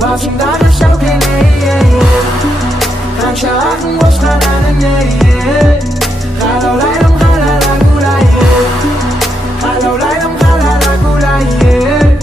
Başımda şevk kancha aklım boş kalanın Halolayım halala gulayı Halolayım halala gulayı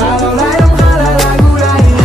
Halolayım halala gulayı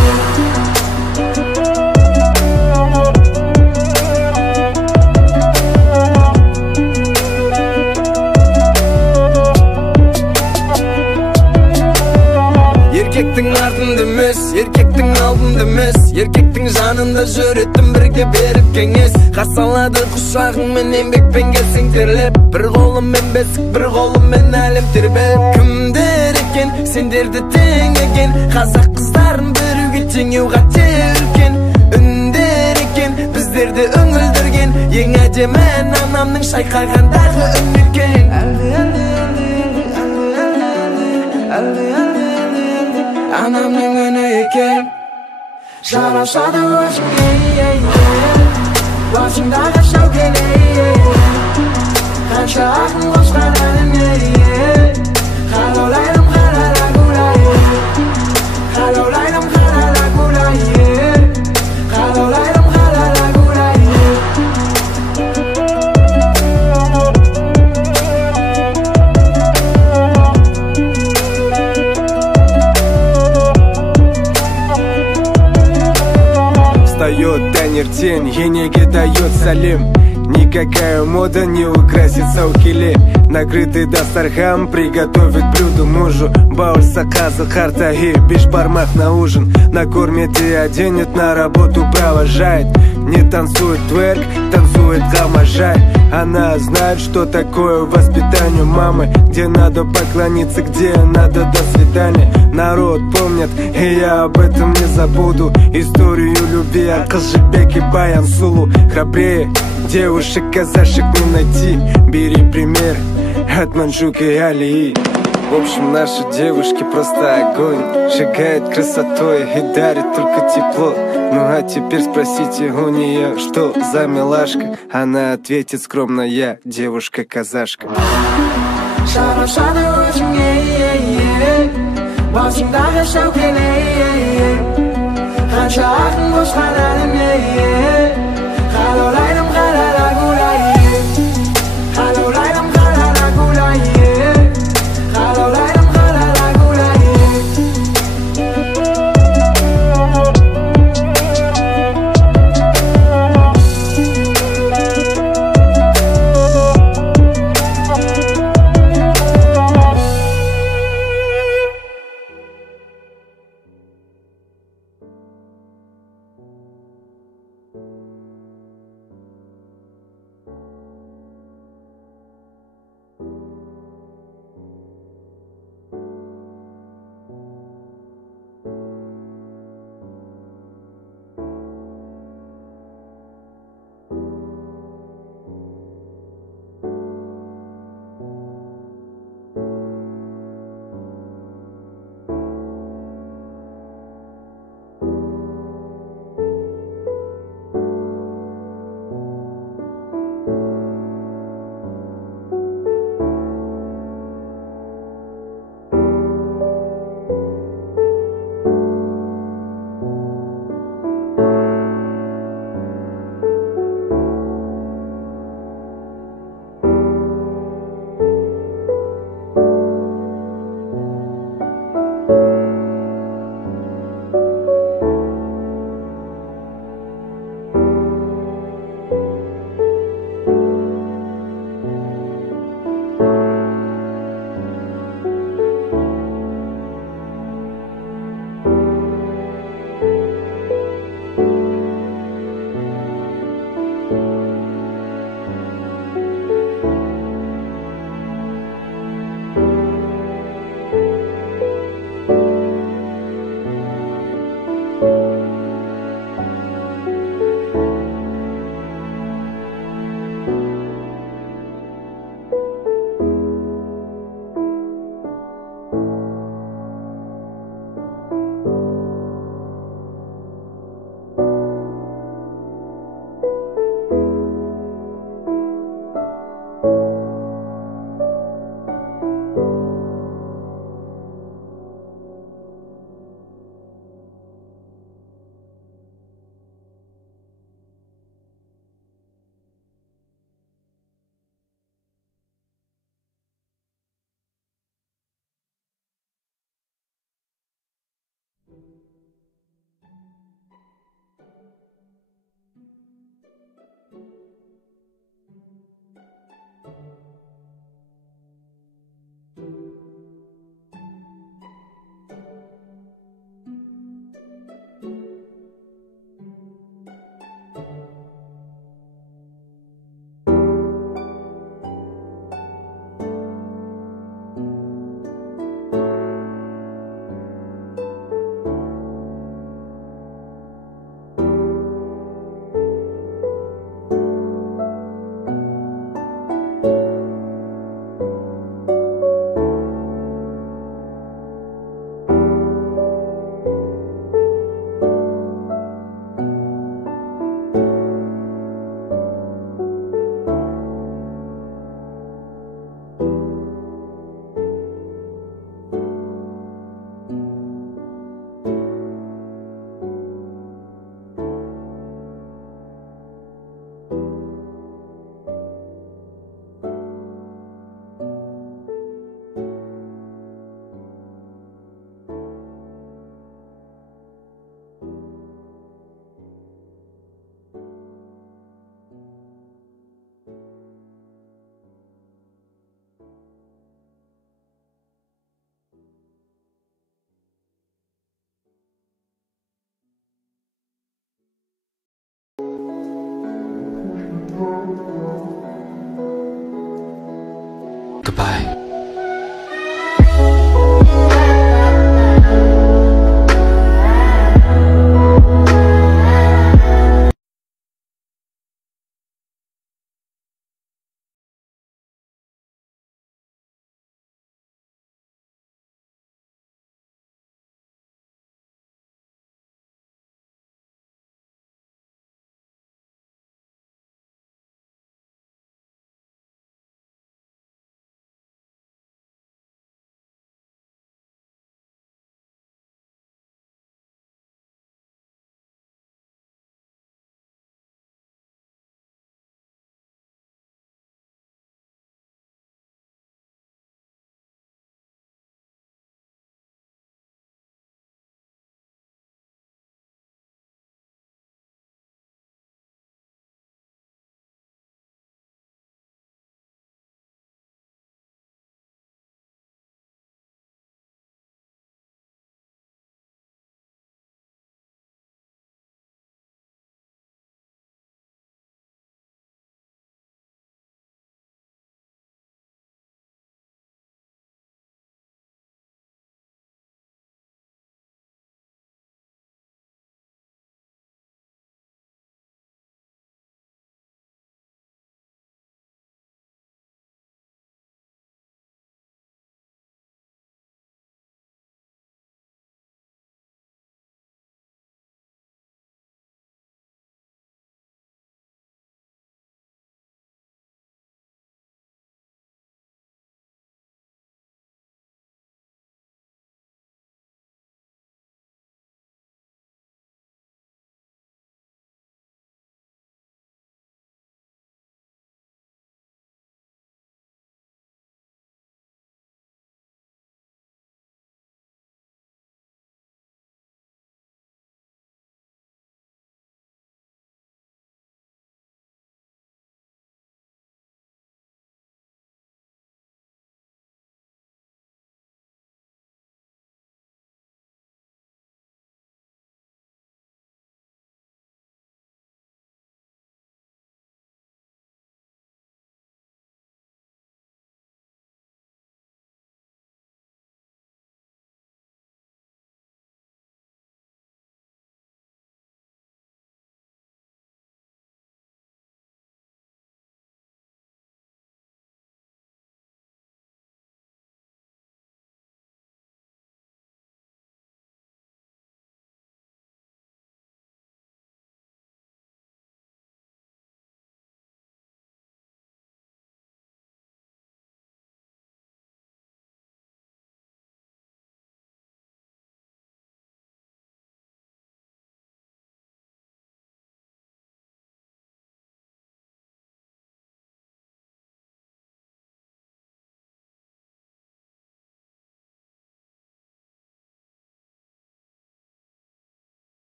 Erkektin ardında emas, erkektin aldında emas. Erkektin janında жүрөтүм birге берип кеңес. Касалады кушагың менен бекпен келсең терлеп. Bir колуммен бесик, bir колуммен әлем тербеп. Кимдер экен, сендерди тең экен. Казак кыздарын бирүүгө теңүү кате үлкен. Үндер экен, биздерди өңүлдүрген. Эң ажемен анамдын шайкагандагы үн Anamның үні екен Жарасады өзіңе Басыңдағы шәукен Қанша ақын қосқан әніне Қалаулайым қалала гулайы Қалаулайым қалала гулайы Қалаулайым қалала гулайы Встает тень, енеге дает салим. Никакая мода не украсится у келе. Накрытый дастархан приготовит блюдо мужу. Баульса каза харта и бишбармак на ужин. Накормит и оденет, на работу провожает. Не танцует тверк, танцует гамажай. Она знает, что такое воспитание мамы. Где надо поклониться, где надо до свидания. Народ помнит, и я об этом не забуду. Историю любви о Кызжыбеке Баян Сулу. Храбрее девушек казашек не найти. Бери пример от Манжука и Алии. В общем, наши девушки просто огонь. Сжигает красотой и дарит только тепло. Ну а теперь спросите у нее, что за милашка. Она ответит скромно: я девушка-казашка. Жарасады өзіңе Басыңдағы шәукен Қанша ақын қосқан әніне Қалаулайым қалала гулайы Қалаулайым қалала гулайы Қалаулайым қалала гулайы